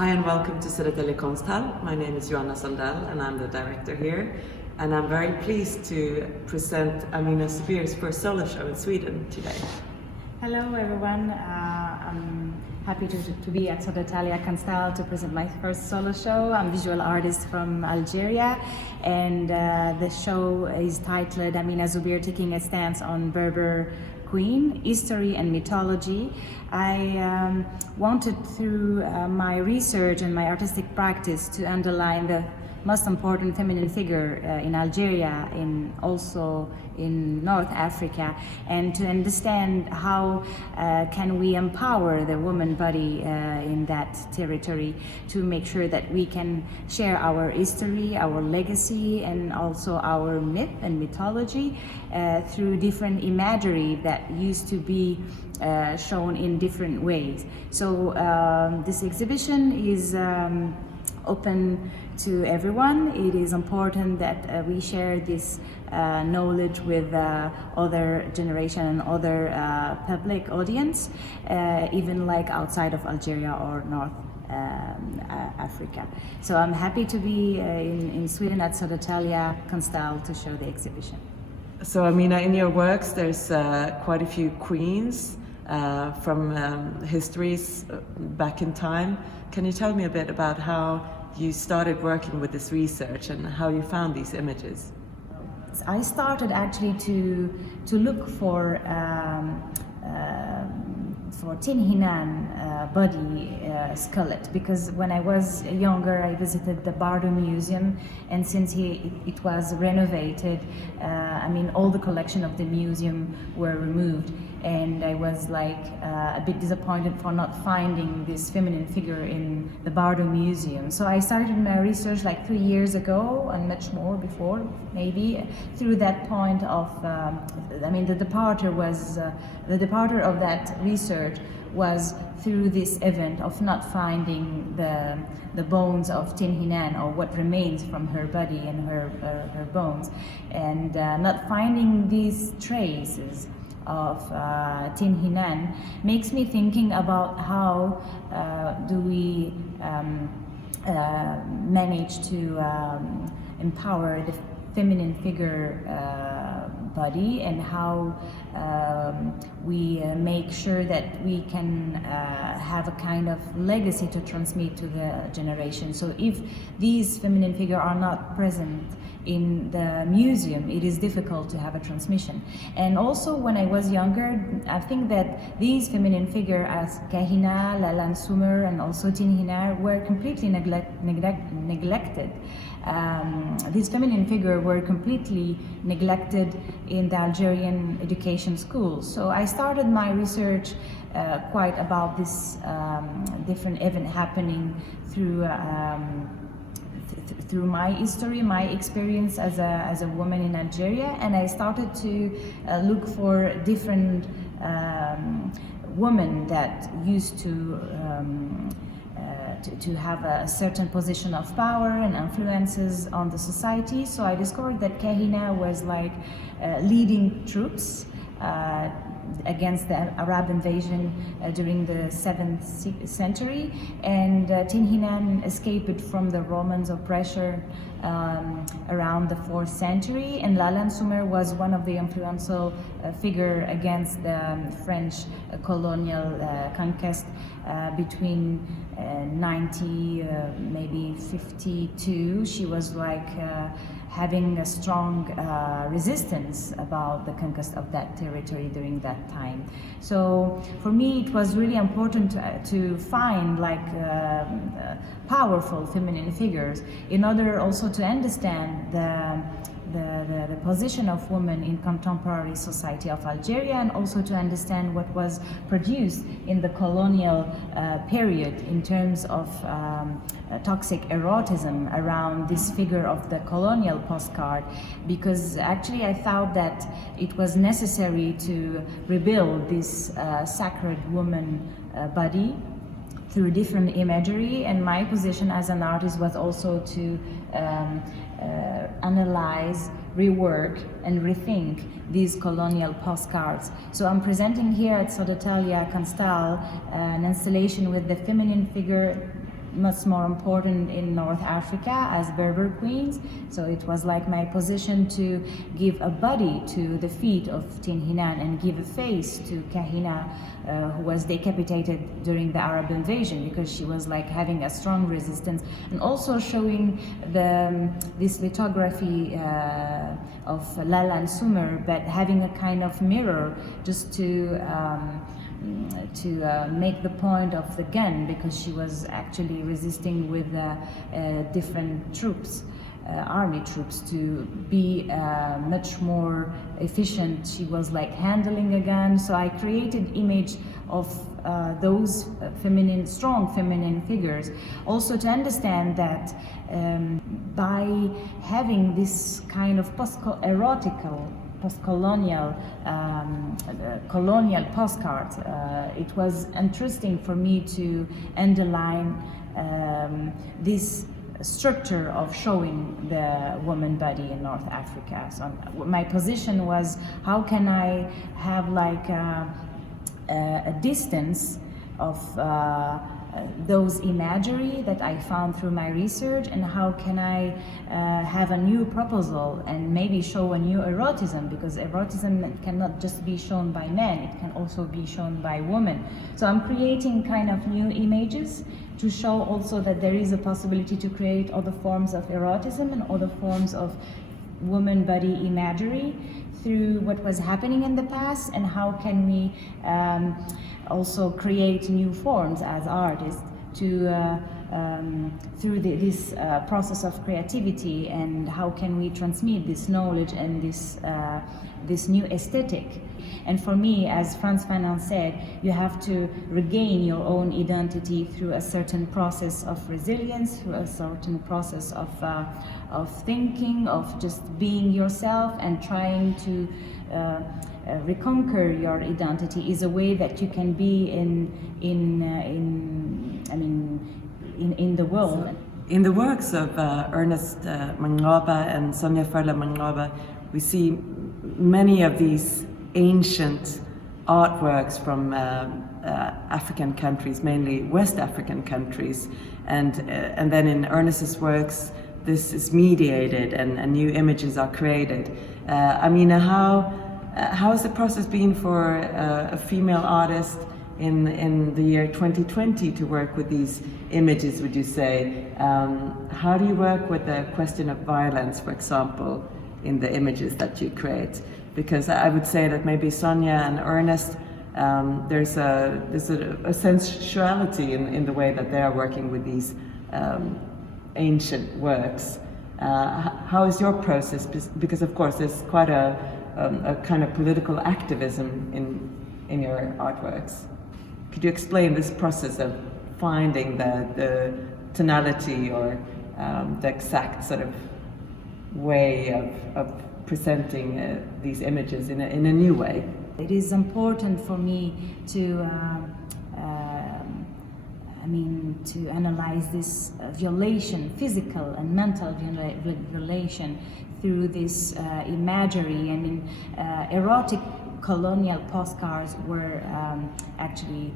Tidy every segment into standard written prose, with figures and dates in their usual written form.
Hi and welcome to Södertälje konsthall. My name is Joanna Sandell and I'm the director here. And I'm very pleased to present Amina Zoubir's first solo show in Sweden today. Hello everyone, I'm happy to be at Södertälje konsthall to present my first solo show. I'm a visual artist from Algeria and the show is titled Amina Zoubir taking a stance on Berber queen, history and mythology. I wanted through my research and my artistic practice to underline the most important feminine figure in Algeria and also in North Africa, and to understand how can we empower the woman body in that territory to make sure that we can share our history, our legacy, and also our myth and mythology through different imagery that used to be shown in different ways. So this exhibition is open to everyone. It is important that we share this knowledge with other generation and other public audience, even like outside of Algeria or North Africa. So I'm happy to be in Sweden at Södertälje konsthall to show the exhibition. So Amina, in your works there's quite a few queens from histories back in time. Can you tell me a bit about how you started working with this research and how you found these images? I started actually to look for Tin Hinan body skeleton, because when I was younger I visited the Bardo Museum, and since it was renovated, all the collection of the museum were removed, and I was like a bit disappointed for not finding this feminine figure in the Bardo Museum. So I started my research like 3 years ago, and much more before, maybe. Through that point of, the departure of that research was through this event of not finding the bones of Tin Hinan, or what remains from her body and her bones, and not finding these traces of Tin Hinan makes me thinking about how do we manage to empower the feminine figure body, and how we make sure that we can have a kind of legacy to transmit to the generation. So if these feminine figures are not present in the museum, it is difficult to have a transmission. And also when I was younger, I think that these feminine figures as Kahina, Lalla N'Soumer, and also Tin Hinan were completely neglected. These feminine figures were completely neglected in the Algerian education schools. So I started my research quite about this different event happening through my history, my experience as a woman in Algeria, and I started to look for different women that used to have a certain position of power and influences on the society. So I discovered that Kahina was like leading troops against the Arab invasion during the 7th century, and Tin Hinan escaped from the Romans' oppression around the 4th century, and Lalla N'Soumer was one of the influential figure against the French colonial conquest between 52. She was like having a strong resistance about the conquest of that territory during that time. So for me it was really important to find like powerful feminine figures in order also to understand the position of women in contemporary society of Algeria, and also to understand what was produced in the colonial period in terms of toxic erotism around this figure of the colonial postcard, because actually I thought that it was necessary to rebuild this sacred woman body through different imagery, and my position as an artist was also to analyze, rework and rethink these colonial postcards. So I'm presenting here at Södertälje konsthall an installation with the feminine figure much more important in North Africa as Berber queens. So it was like my position to give a body to the feet of Tin Hinan and give a face to Kahina, who was decapitated during the Arab invasion, because she was like having a strong resistance, and also showing this lithography of Lalla N'Soumer, but having a kind of mirror just to make the point of the gun, because she was actually resisting with different troops, army troops, to be much more efficient. She was like handling a gun. So I created image of those strong feminine figures, also to understand that by having this kind of post-colonial colonial postcard, it was interesting for me to underline this structure of showing the woman body in North Africa. So my position was, how can I have like a distance of those imagery that I found through my research, and how can I have a new proposal and maybe show a new erotism, because erotism cannot just be shown by men, it can also be shown by women. So I'm creating kind of new images to show also that there is a possibility to create other forms of erotism and other forms of woman body imagery through what was happening in the past, and how can we also create new forms as artists to through this process of creativity, and how can we transmit this knowledge and this new aesthetic. And for me, as Frantz Fanon said, you have to regain your own identity through a certain process of resilience, through a certain process of thinking, of just being yourself and trying to reconquer your identity is a way that you can be in the world. In the works of Ernest Mancoba and Sonia Mancoba, we see many of these ancient artworks from African countries, mainly West African countries, and then in Ernest's works, this is mediated and new images are created. Amina, how has the process been for a female artist in the year 2020 to work with these images, would you say? How do you work with the question of violence, for example, in the images that you create? Because I would say that maybe Sonia and Ernest, there's a sensuality in the way that they are working with these ancient works. How is your process? Because of course there's quite a kind of political activism in your artworks. Could you explain this process of finding the tonality or the exact sort of way of presenting these images in a new way? It is important for me to to analyze this violation, physical and mental violation, through this imagery. Erotic colonial postcards were actually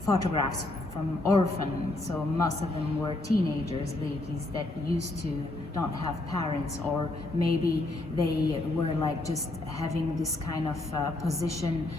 photographs from orphans, so most of them were teenagers, ladies that used to not have parents, or maybe they were like just having this kind of position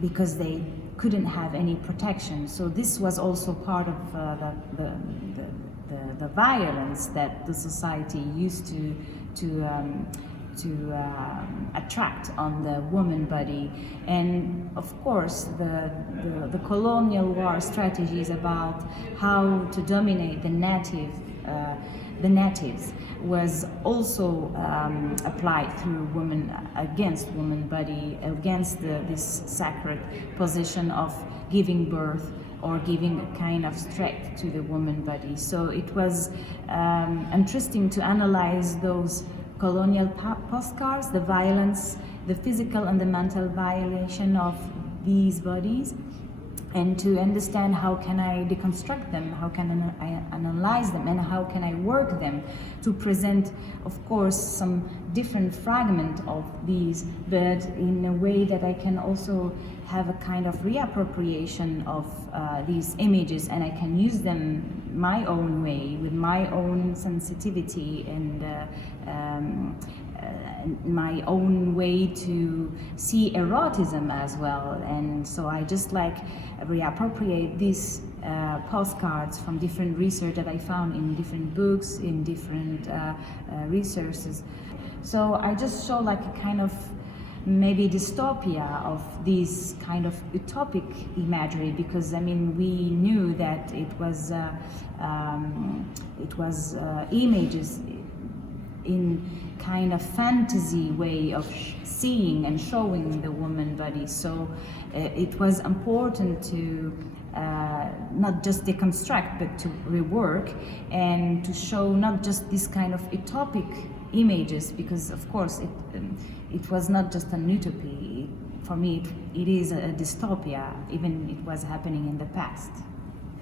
because they couldn't have any protection. So this was also part of the violence that the society used to attract on the woman body. And of course the colonial war strategies about how to dominate the natives was also applied through women, against woman body, against this sacred position of giving birth or giving a kind of strength to the woman body. So it was interesting to analyze those colonial postcards, the violence, the physical and the mental violation of these bodies, and to understand how can I deconstruct them, how can I analyze them, and how can I work them to present, of course, some different fragment of these, but in a way that I can also have a kind of reappropriation of these images, and I can use them my own way, with my own sensitivity and my own way to see erotism as well. And so I just like reappropriate these postcards from different research that I found in different books, in different resources. So I just show like a kind of maybe dystopia of this kind of utopic imagery, because I mean we knew that it was images in kind of fantasy way of seeing and showing the woman body. So it was important to not just deconstruct but to rework and to show not just this kind of utopic images, because of course it was not just an utopia. For me it is a dystopia, even it was happening in the past.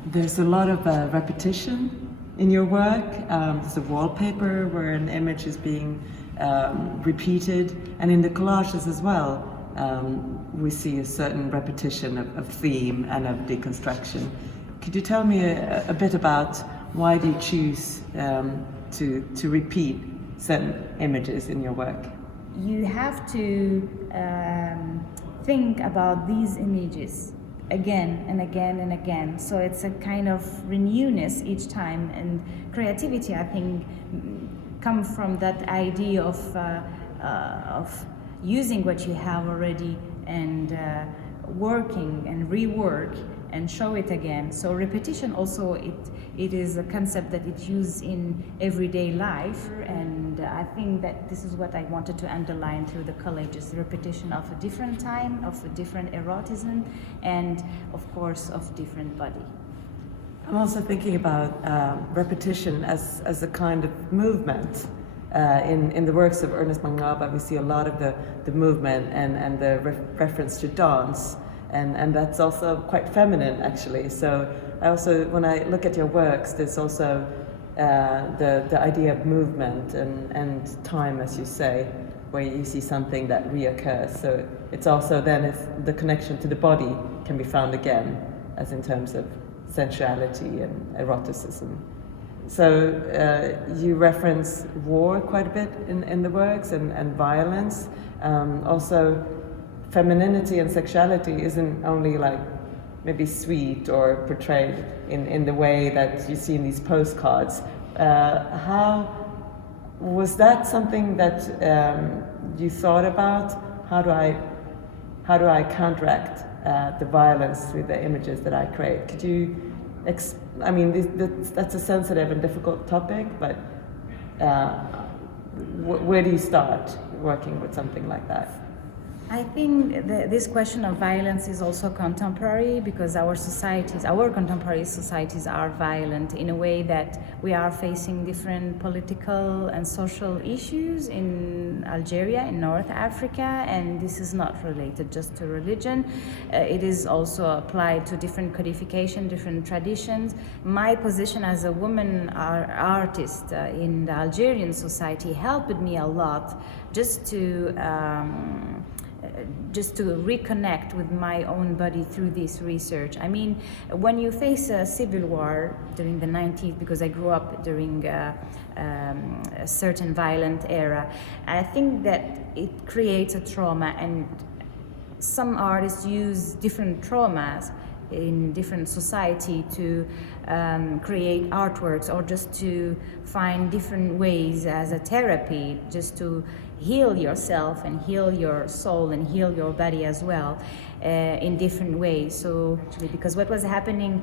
There's a lot of repetition in your work. There's a wallpaper where an image is being repeated, and in the collages as well we see a certain repetition of theme and of deconstruction. Could you tell me a bit about why do you choose to repeat certain images in your work? You have to think about these images again and again and again. So it's a kind of renewness each time, and creativity, I think, come from that idea of using what you have already and working and rework and show it again. So repetition also, it is a concept that it used in everyday life, and I think that this is what I wanted to underline through the collages: repetition of a different time, of a different erotism, and of course of different body. I'm also thinking about repetition as a kind of movement. In the works of Ernest Mancoba, we see a lot of the movement and the reference to dance, and that's also quite feminine actually. So I also, when I look at your works, there's also the idea of movement and time, as you say, where you see something that reoccurs. So it's also then if the connection to the body can be found again, as in terms of sensuality and eroticism. So you reference war quite a bit in the works, and violence. Also, femininity and sexuality isn't only like maybe sweet or portrayed in the way that you see in these postcards. How was that something that you thought about? How do I counteract the violence through the images that I create? Could you I mean, that's a sensitive and difficult topic, but where do you start working with something like that? I think this question of violence is also contemporary, because our societies, our contemporary societies, are violent in a way that we are facing different political and social issues in Algeria, in North Africa, and this is not related just to religion. It is also applied to different codification, different traditions. My position as a woman artist in the Algerian society helped me a lot just to reconnect with my own body through this research. I mean, when you face a civil war during the 90s, because I grew up during a certain violent era, I think that it creates a trauma, and some artists use different traumas in different society to create artworks, or just to find different ways as a therapy, just to heal yourself and heal your soul and heal your body as well in different ways. So because what was happening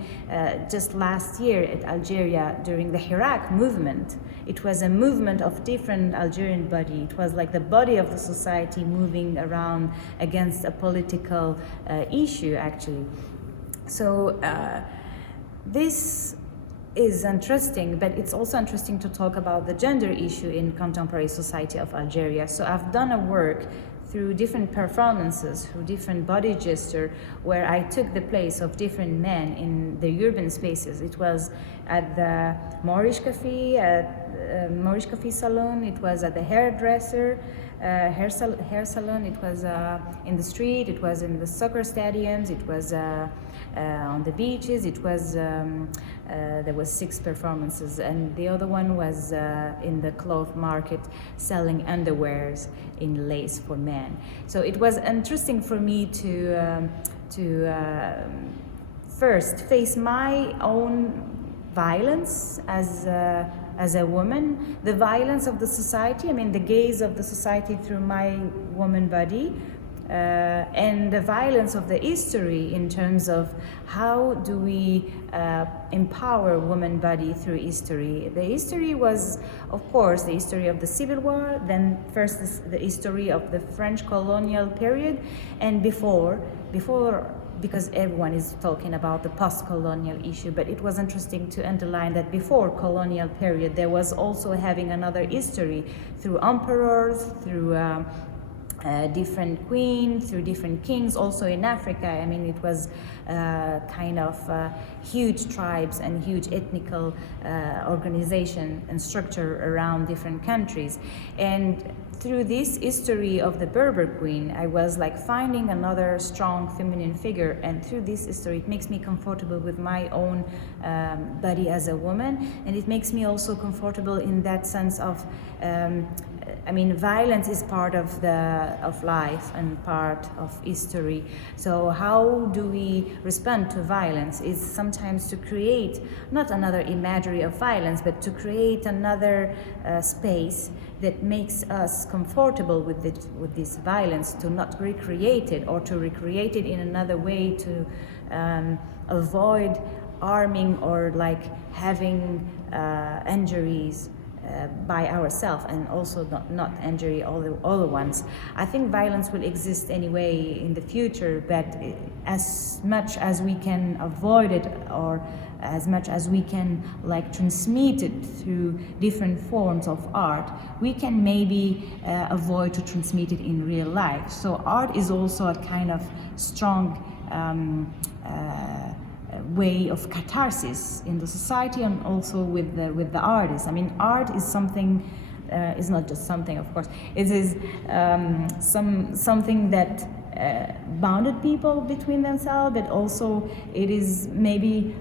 just last year at Algeria during the Hirak movement, it was a movement of different Algerian body. It was like the body of the society moving around against a political issue actually. So this is interesting, but it's also interesting to talk about the gender issue in contemporary society of Algeria. So I've done a work through different performances, through different body gesture, where I took the place of different men in the urban spaces. It was at the Moorish Cafe, Moorish Cafe salon. It was at the hairdresser, hair salon. It was in the street. It was in the soccer stadiums. It was on the beaches. It was there was 6 performances, and the other one was in the cloth market, selling underwears in lace for men. So it was interesting for me to first face my own violence as a woman, the violence of the society, I mean the gaze of the society through my woman body, and the violence of the history in terms of how do we empower woman body through history. The history was, of course, the history of the Civil War, then first the history of the French colonial period, and before, because everyone is talking about the post-colonial issue, but it was interesting to underline that before colonial period there was also having another history through emperors, through different queens, through different kings, also in Africa. I mean, it was kind of huge tribes and huge ethnical organization and structure around different countries. And through this history of the Berber queen, I was like finding another strong feminine figure, and through this history it makes me comfortable with my own body as a woman, and it makes me also comfortable in that sense of I mean, violence is part of life and part of history. So how do we respond to violence is sometimes to create not another imagery of violence, but to create another space that makes us comfortable with this violence, to not recreate it, or to recreate it in another way, to avoid harming or like having injuries by ourselves, and also not injury all the ones. I think violence will exist anyway in the future, but as much as we can avoid it, or as much as we can like transmit it through different forms of art, we can maybe avoid to transmit it in real life. So art is also a kind of strong way of catharsis in the society, and also with the artists. I mean, art is something, is not just something, of course. It is something that bounded people between themselves, but also it is maybe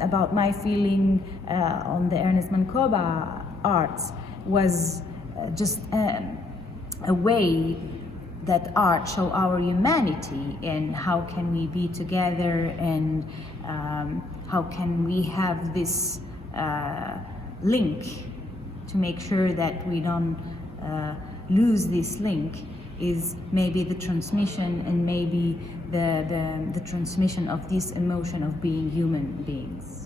about my feeling on the Ernest Mancoba arts was just a way that art show our humanity, and how can we be together, and how can we have this link to make sure that we don't lose this link, is maybe the transmission, and maybe the transmission of this emotion of being human beings.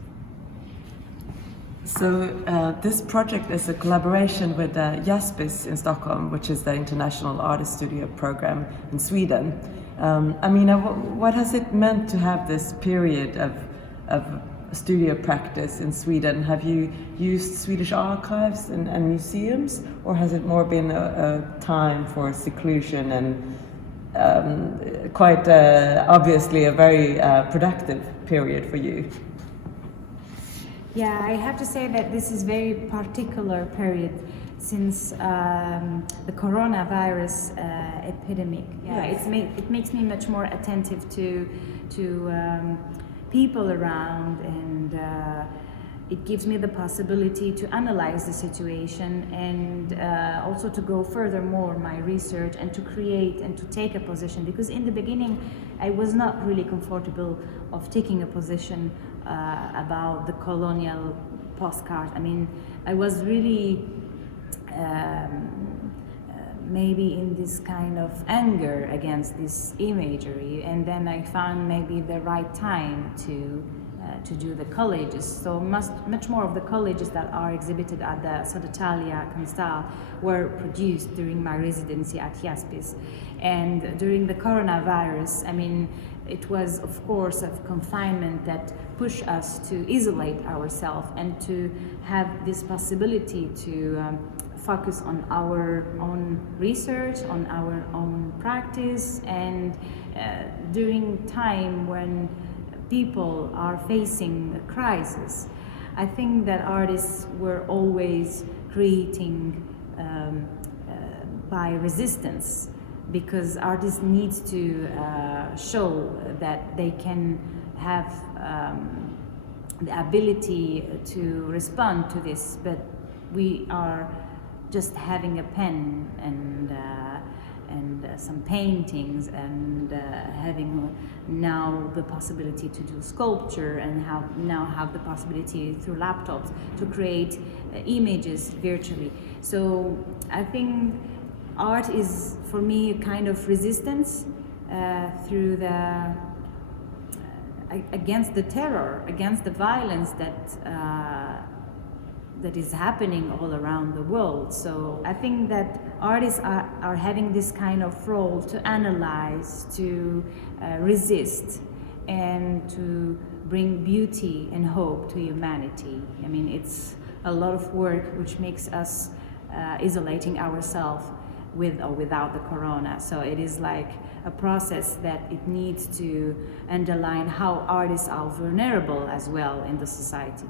So this project is a collaboration with Jaspis in Stockholm, which is the International Artist Studio program in Sweden. Amina, what has it meant to have this period of studio practice in Sweden? Have you used Swedish archives and museums, or has it more been a time for seclusion and quite obviously a very productive period for you? Yeah, I have to say that this is very particular period since the coronavirus epidemic. Yeah, yes. It makes me much more attentive to people around, and it gives me the possibility to analyze the situation, and also to go furthermore my research, and to create and to take a position, because in the beginning I was not really comfortable of taking a position about the colonial postcard. I mean, I was really maybe in this kind of anger against this imagery, and then I found maybe the right time to do the collages. So much more of the collages that are exhibited at the Södertälje konsthall were produced during my residency at Jaspis. And during the coronavirus, I mean, it was of course a confinement that pushed us to isolate ourselves, and to have this possibility to focus on our own research, on our own practice, and during time when people are facing a crisis, I think that artists were always creating by resistance, because artists need to show that they can have the ability to respond to this, but we are just having a pen and some paintings and having now the possibility to do sculpture and now have the possibility through laptops to create images virtually. So I think art is for me a kind of resistance through the against the terror, against the violence that is happening all around the world. So I think that artists are having this kind of role to analyze, to resist, and to bring beauty and hope to humanity. I mean, it's a lot of work which makes us isolating ourselves with or without the corona. So it is like a process that it needs to underline how artists are vulnerable as well in the society.